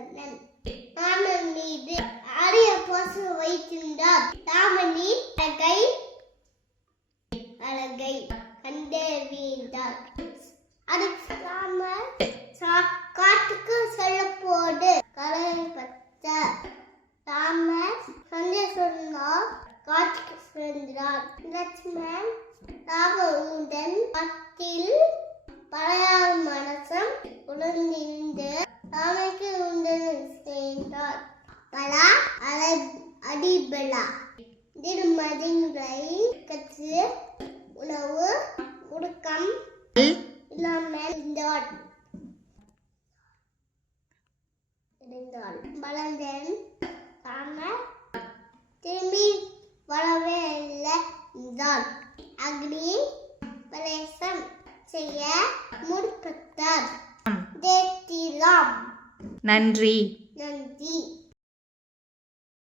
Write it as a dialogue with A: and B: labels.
A: கண்ணன் மீது ஆரிய போசு வைத்திருந்தார். ராமனின் அழகை அழகை கண்டறிந்தார் அடுத்து காட்டுக்கு செல்ல போது கலைப்பட்ட ராமர் சந்தை சொன்னால் காட்டுக்கு சென்றார். லட்சுமண் பழைய மனசம் உணர்ந்திருந்த பலா அலை அடிபலா. திருமதிங்களை கற்று உணவு உடுக்கம் இல்லாமல் இருந்தாள் இருந்தாள் வளர்ந்தேன். காண திரும்பி வரவே இல்லை என்றாள். அக்னி பிரவேசம் செய்ய முற்பட்டார்.
B: நன்றி.
A: நன்றி.